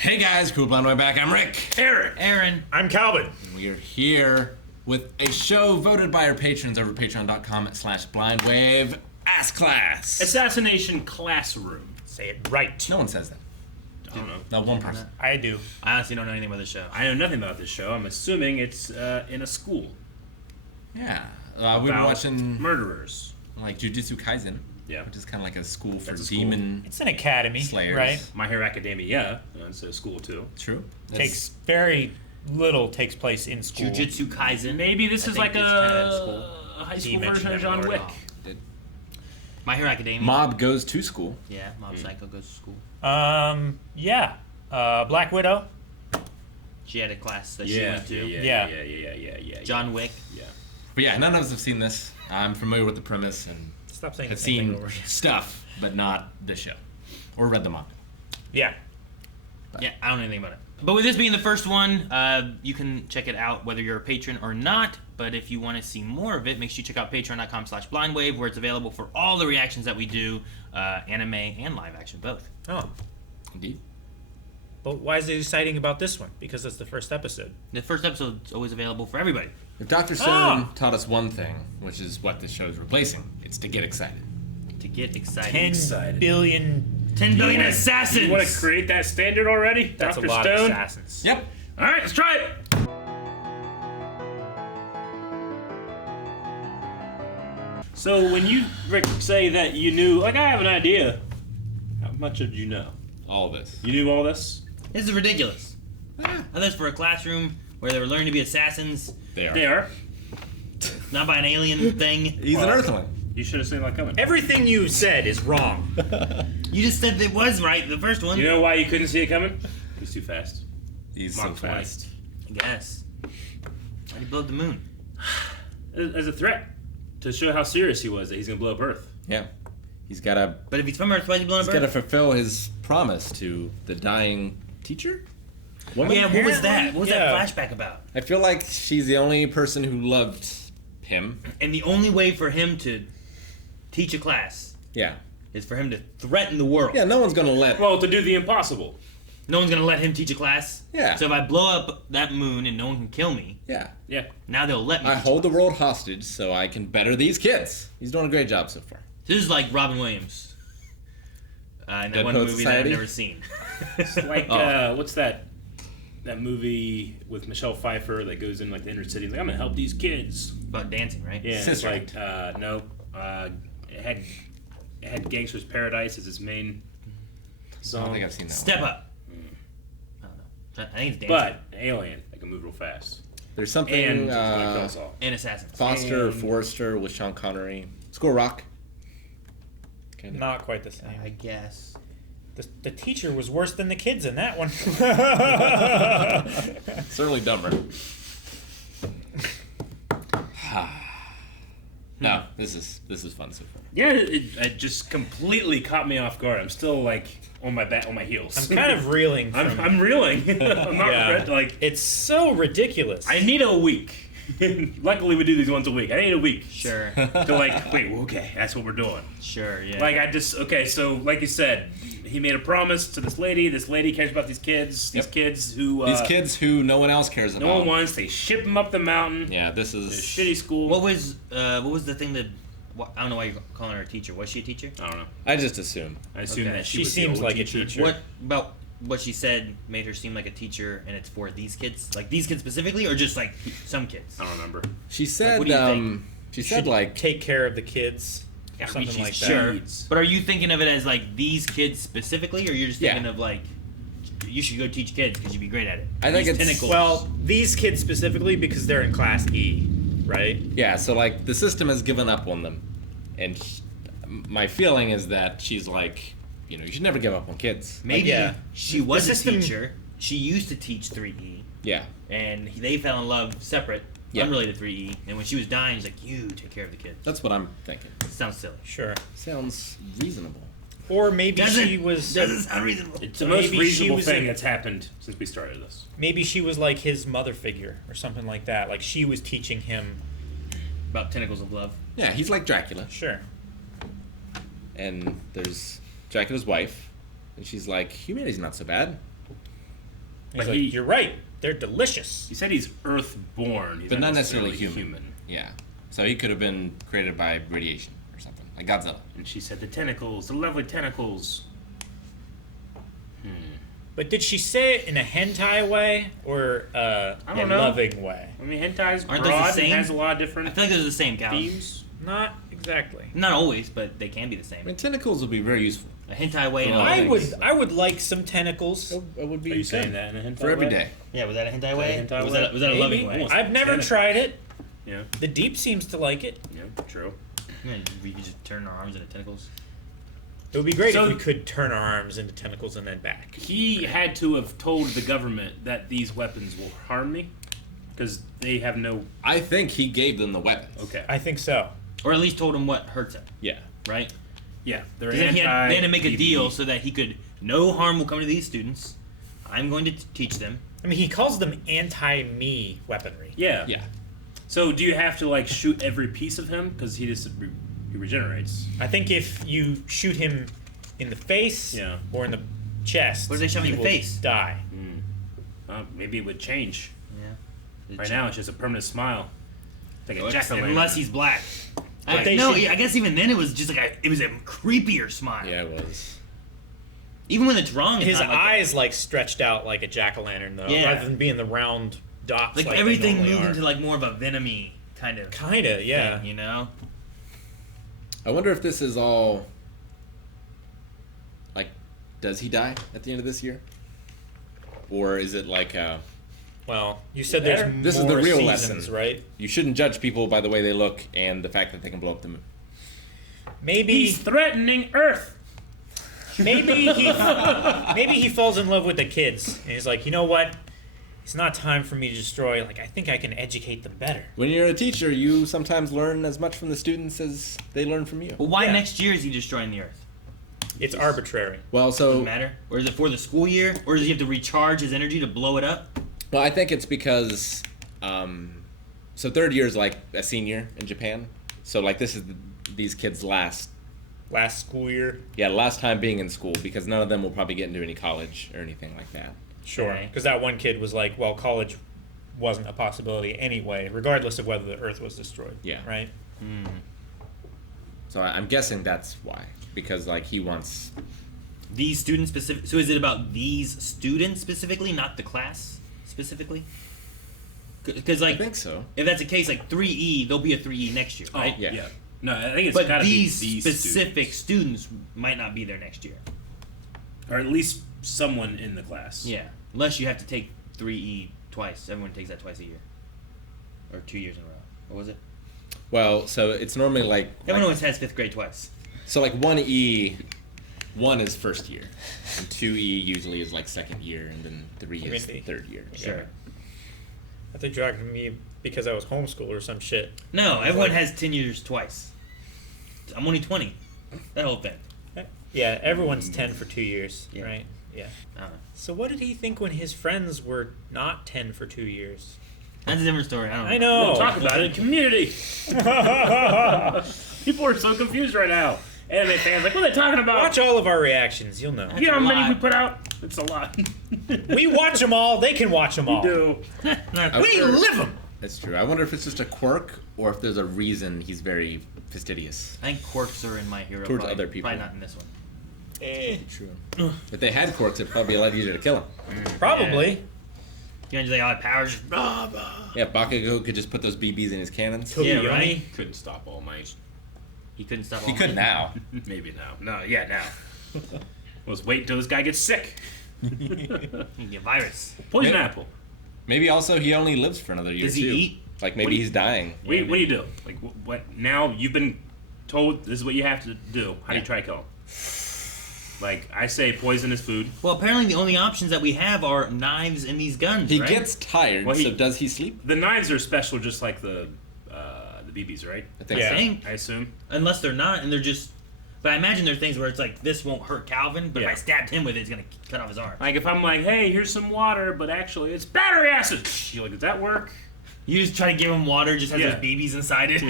Hey guys, Cool Blind Way back. I'm Rick. Aaron. I'm Calvin. We are here with a show voted by our patrons over at patreon.com/blindwave. Ass Class. Assassination Classroom. Say it right. No one says that. I don't know. Not one person. I do. I honestly don't know anything about the show. I know nothing about this show. I'm assuming it's in a school. Yeah. We were About watching murderers. like Jujutsu Kaisen. Yeah. Which is kind of like a school for That's a school. demon It's an academy, slayers. right? My Hero Academia. It's a school too. True. Takes very little takes place in school. Jujutsu Kaisen. Maybe this I is think like it's kinda in school. a high He school mentioned version of that John already. Wick. My Hero Academia. Mob goes to school. Yeah, Mob Psycho goes to school. Yeah. Black Widow. She had a class that she went to. Yeah. John Wick. Yeah. But yeah, none of us have seen this. I'm familiar with the premise and Stop saying have the same seen thing over again. stuff, but not the show. Or read the manga. Yeah. Yeah, I don't know anything about it. But with this being the first one, you can check it out whether you're a patron or not. But if you want to see more of it, make sure you check out patreon.com/blindwave, where it's available for all the reactions that we do, anime and live action, both. Oh. Indeed. But why is it exciting about this one? Because it's the first episode. The first episode's always available for everybody. If Dr. Stone taught us one thing, which is what this show is replacing, it's to get excited. To get excited. 10 excited. billion. 10 billion assassins! You want to create that standard already? That's Dr. a lot Stone? of assassins. Yep. Alright, let's try it! So when you, Rick, say that you knew, like I have an idea, how much did you know? All of this. You knew all this? This is ridiculous. Others for a classroom where they were learning to be assassins, They are. They are. not by an alien thing. He's an Earthling. You should have seen that coming. Everything you said is wrong. You just said it was right, the first one. You know why you couldn't see it coming? He's too fast. He's Mach so 20. fast. I guess. Why'd he blow up the moon? As a threat to show how serious he was that he's gonna blow up Earth. Yeah. He's got to. But if he's from Earth, why'd he blow up He's got to Earth? fulfill his promise to the dying teacher. Woman? Yeah, what was that? What was Yeah. that flashback about? I feel like she's the only person who loved him. And the only way for him to teach a class Yeah. is for him to threaten the world. Yeah. No one's gonna let. Well, to do the impossible. No one's gonna let him teach a class. Yeah. So if I blow up that moon and no one can kill me, Yeah. Yeah. now they'll let me. I teach hold a the world hostage so I can better these kids. He's doing a great job so far. This is like Robin Williams. In that Dead one Poet movie Society? that I've never seen. It's like Oh. what's that movie with Michelle Pfeiffer that goes in like the inner city? Like I'm gonna help these kids. About dancing, right? Yeah, Sister it's like no, it had Gangster's Paradise as its main I song. don't think I've seen that. Step one. up. I don't know. I think it's dancing. But Alien, that can move real fast. There's something. And it's gonna kill us all. And assassins. Foster or And- Forrester with Sean Connery. School Rock. Kind of. Not quite the same. I guess. The teacher was worse than the kids in that one. Certainly dumber. No, this is fun so far. Yeah, it just completely caught me off guard. I'm still like on my heels. I'm kind of reeling from I'm reeling. I'm not Yeah. like It's so ridiculous. I need a week. Luckily, we do these once a week. I need a week Sure. to like wait. Okay, that's what we're doing. Sure, yeah. Like so like you said, he made a promise to this lady. This lady cares about these kids. These Yep. kids who These kids who no one else cares about. no one wants. They ship them up the mountain. Yeah, this To a is. shitty school. What was the thing that... I don't know why you're calling her a teacher. Was she a teacher? I don't know. I just assume. I assume Okay. that She was the seems old like a teacher. What about what she said made her seem like a teacher, and it's for these kids? Like these kids specifically, or just like some kids? I don't remember. She said. what do you think? She Should said like. take care of the kids. Yeah, I mean, Something like she's that. Sure. Kids. But are you thinking of it as like these kids specifically, or you're just Yeah. thinking of like you should go teach kids because you'd be great at it? I think These it's- tentacles. Well, these kids specifically because they're in class E, right? Yeah, so like the system has given up on them, and my feeling is that she's like, you should never give up on kids. maybe yeah. she was The a system- teacher. She used to teach 3E, Yeah. and they fell in love separate, Yeah. unrelated 3E. And when she was dying, she's like, "You take care of the kids." That's what I'm thinking. Sounds silly. Sure. Sounds reasonable. Or maybe Doesn't she was doesn't sound reasonable. It's the most Maybe she reasonable was thing in- that's happened since we started this. maybe she was like his mother figure or something like that. Like she was teaching him. About tentacles of love. Yeah, he's like Dracula, Sure. and there's Dracula's wife, and she's like, humanity's not so bad. He's But like, he- you're right. They're delicious. He said he's Earthborn. He's But not necessarily human. Yeah. So he could have been created by radiation or something, like Godzilla. And she said the tentacles, the lovely tentacles. But did she say it in a hentai way or a don't know. loving way? I mean, hentai's Aren't those the broad and same? has a lot of I different feel like those are the same, Cal. themes. Not exactly. Not always, but they can be the I same. mean, tentacles would be very useful A hentai way and a Well, I loving. would like some tentacles. It would Are you saying that in a hentai for every way? day. Yeah, was that a hentai a way? hentai Or was way? that, was that a Maybe. loving way? Almost. I've never Tentacles. tried it. Yeah, The Deep seems to like it. yeah, true. Yeah, we could just turn our arms into tentacles. It would be great So- if we could turn our arms into tentacles and then back. He had to have told the government that these weapons will harm me, because they have no. I think he gave them the weapons. Okay. I think so. Or at least told him what hurts him, Yeah. right? Yeah, they're 'Cause anti. then they had to make a PvE. deal so that he could, no harm will come to these students. I'm going to teach them. I mean, he calls them anti-me weaponry. Yeah. Yeah. So do you have to like shoot every piece of him because he just he regenerates? I think if you shoot him in the face Yeah. or in the chest, What if they shove him he in the will face? Die. Maybe it would change. Yeah. Right now, it's just a permanent smile. Like a jack-o'-lantern. Unless he's black. But they No, should- yeah, I guess even then it was just like it was a creepier smile. Yeah, it was. Even when it's wrong, it's His not like eyes like stretched out like a jack-o'-lantern though, Yeah. rather than being the round dots. like they everything normally moved are. into like more of a venomy kind of Kinda, yeah. thing, you know? I wonder if this is all. Like, does he die at the end of this year? Or is it like, Well, you said there's This is more the real seasons, lesson. right? you shouldn't judge people by the way they look and the fact that they can blow up the moon? Maybe He's threatening Earth. maybe he falls in love with the kids and he's like, you know what? It's not time for me to destroy. Like, I think I can educate them better. When you're a teacher, you sometimes learn as much from the students as they learn from you. Well, why Yeah. next year is he destroying the Earth? It's arbitrary. Well, Does it so matter? Or is it for the school year? Or does he have to recharge his energy to blow it up? well, I think it's because so third year is like a senior in Japan. So like this is these kids' last School year, last time being in school because none of them will probably get into any college or anything like that. sure. Okay. Because that one kid was like, well, college wasn't a possibility anyway, regardless of whether the Earth was destroyed. Yeah. Right. So I'm guessing that's why because like he wants. These students specific. So is it about these students specifically, not the class specifically? Because I like, think so. if that's the case, like 3E, there'll be a 3E next year, right? Yeah. No, I think it's But gotta these be these specific students might not be there next year. or at least someone in the class. Yeah, unless you have to take 3E twice. Everyone takes that twice a year, or 2 years in a row. What was it? Well, so it's normally like Everyone always has 5th grade twice. so like 1E, 1 is first year, and 2E usually is like second year, and then 3 is Really? third year. Sure. I think you're talking to me because I was homeschooled or some shit. No, everyone has 10 years twice. I'm only 20. That whole thing. Yeah, everyone's 10 for 2 years, Yeah. right? Yeah. I don't know. So what did he think when his friends were not 10 for 2 years? That's a different story. I don't know. I know. We'll talk about it in community. People are so confused right now. Anime fans like, what are they talking about? Watch all of our reactions, you'll know. You know how a many lot. we put out? It's a lot. We watch them all, they can watch them all. do. We wonder- live them! That's true. I wonder if it's just a quirk or if there's a reason he's very fastidious. I think quirks are in My Hero. Towards probably, other people. Probably not in this one. True. If they had quirks, it'd probably be a lot easier to kill him. Probably. You imagine they all had powers. Just, Yeah, Bakugo could just put those BBs in his cannons. Toby Yeah, Yoni. right. Couldn't stop All Might. He couldn't stop. He all could that. now. Maybe now. No, yeah, now. Let's wait until this guy gets sick. He can get virus. Poison Yeah. apple. Maybe also he only lives for another year Does he too. eat? Like maybe What do you- he's dying. What do you do? Like, what? Now you've been told this is what you have to do. How do you Yeah. try to kill him? Like, I say poison is food. Well, apparently the only options that we have are knives and these guns. He right? gets tired, Well, he- so does he sleep? The knives are special just like the BBs, right? I think Yeah. so. Think. I assume. Unless they're not, and they're just. But I imagine there are things where it's like this won't hurt Calvin, but Yeah. if I stabbed him with it, it's gonna cut off his arm. Like, if I'm like, hey, here's some water, but actually it's battery acid. You're like, does that work? You just try to give him water, just has Yeah. those BBs inside it.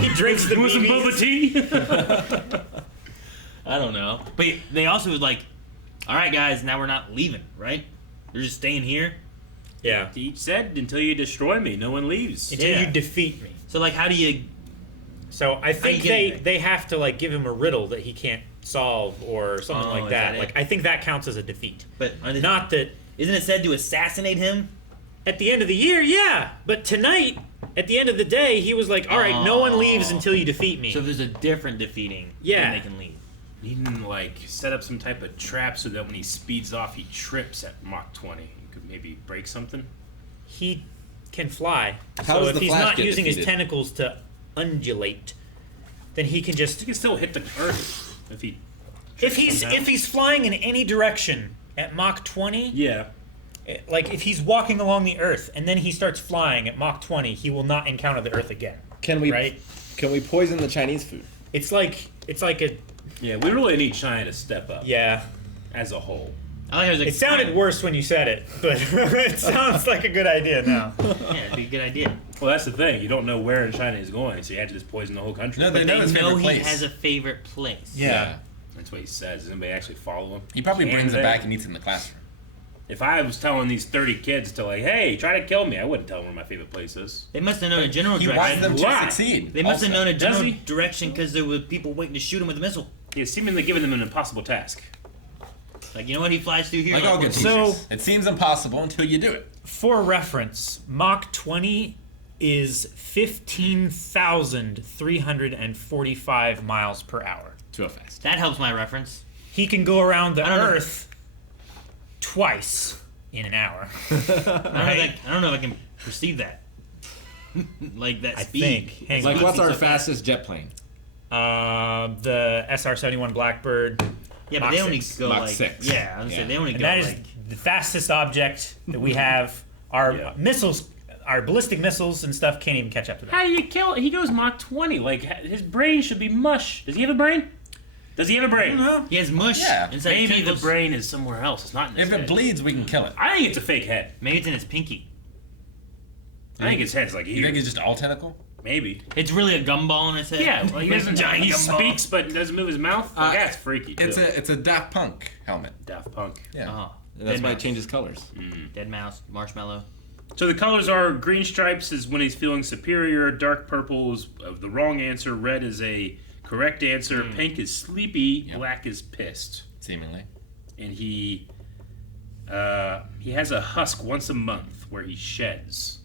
He drinks the You want some BBs. boba tea? I don't know. But they also was like, all right, guys, now we're not leaving, right? They're just staying here. Yeah. He said, until you destroy me, no one leaves. Until Yeah. you defeat me. So like, how do you? So I think you getting they have to like give him a riddle that he can't solve or something Oh, like is that. that it? Like I think that counts as a defeat. But are they, Not that isn't it said to assassinate him? at the end of the year, yeah. But tonight, at the end of the day, he was like, "All right, no one leaves until you defeat me." So if there's a different defeating, Yeah. then they can leave. He didn't like set up some type of trap so that when he speeds off, he trips at Mach 20. He could maybe break something. He can fly. How so does if the he's Flash not get using his defeated? tentacles to undulate, then he can just He can still hit the Earth if he. if he's somehow. if he's flying in any direction at Mach 20, Yeah. like if he's walking along the Earth and then he starts flying at Mach 20, he will not encounter the Earth again. Can we Right? Can we poison the Chinese food? It's like a Yeah, we really need China to step up yeah. as a whole. I like how It sounded worse when you said it, but it sounds like a good idea now. Yeah, it'd be a good idea. Well, that's the thing. You don't know where in China he's going, so you have to just poison the whole country. No, But they they know his know favorite he place. has a favorite place. Yeah. That's what he says. Does anybody actually follow him? He probably Stand brings it there? back and eats it in the classroom. If I was telling these 30 kids to like, hey, try to kill me, I wouldn't tell them where my favorite place is. They must have known a general He direction. wants them to Why? succeed. They must have also. known a Does general he? direction because there were people waiting to shoot him with a missile. He's seemingly giving them an impossible task. Like, you know what? He flies through here. Like all good So- teachers. It seems impossible until you do it. For reference, Mach 20 is 15,345 miles per hour. Too fast. That helps my reference. He can go around the I don't know. Earth twice in an hour. I don't know if I can perceive that. Like that I speed. think. Hang Like, on. what's our So fast. fastest jet plane? The SR-71 Blackbird. Yeah, but Mach they only 6. go Mach like 6. Yeah, I was gonna say Yeah. they only And go that is like the fastest object that we have. Our Yeah. missiles, our ballistic missiles and stuff can't even catch up to that. How do you kill? He goes Mach 20. Like, his brain should be mush. Does he have a brain? Does he have a brain? he has mush Yeah. inside his Maybe the tentacles. brain is somewhere else. It's not in his If head. it bleeds, we can kill it. I think it's a fake head. Maybe it's in his pinky. I think his head's like You here. think it's just all tentacle? Maybe. It's really a gumball in his head. Yeah, well, he doesn't. giant He gumball. speaks but doesn't move his mouth. Like, that's freaky. It's too. a Daft Punk helmet. Daft Punk. Yeah. Oh, That's dead why it mouse. changes colors. Dead mouse, marshmallow. So the colors are green stripes is when he's feeling superior, dark purple is of the wrong answer, red is a correct answer, pink is sleepy, Yep. black is pissed. Seemingly. And he has a husk once a month where he sheds.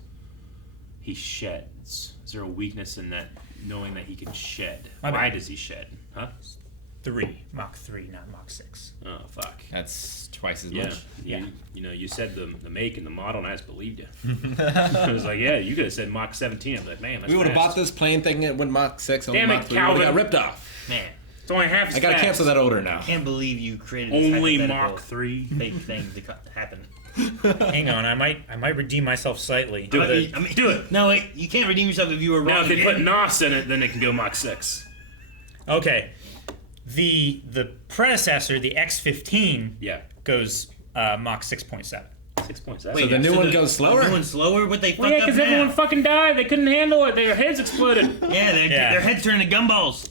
He sheds. Is there a weakness in that, knowing that he can shed? My Why bad. does he shed? Huh? 3, Mach 3, not Mach 6. Oh, fuck. That's twice as Yeah. much. Yeah. You know, you said the make and the model, and I just believed you. I was like, yeah, you could have said Mach 17. I'm like, man, that's We would have fast. bought this plane thinking it went Mach 6, only Damn it, Mach 3. We would've got Calvin. ripped off. Man, It's only half as I gotta fast. cancel that order now. I can't believe you created this Only hypothetical Mach 3. fake thing to happen. Hang on, I might redeem myself slightly. Do The- it. Do it. No, wait, you can't redeem yourself if you were wrong. Now, if they put again. NOS in it, then it can go Mach 6. Okay. The predecessor, the X-15, Yeah. goes Mach 6.7. 6.7. Wait, So the new one goes slower? The new one's slower, but they Well, fucked yeah, because up now. everyone fucking died. They couldn't handle it. Their heads exploded. Yeah, Yeah. their heads turned into gumballs.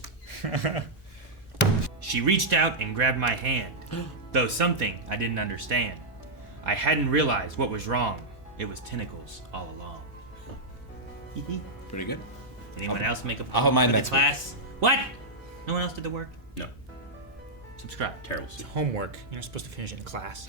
She reached out and grabbed my hand, though something I didn't understand. I hadn't realized what was wrong. It was tentacles all along. Pretty good. Anyone else make a I'll have mine for the next week. class? What? No one else did the work? No. Subscribe. Terrible. Homework. You're not supposed to finish it in class.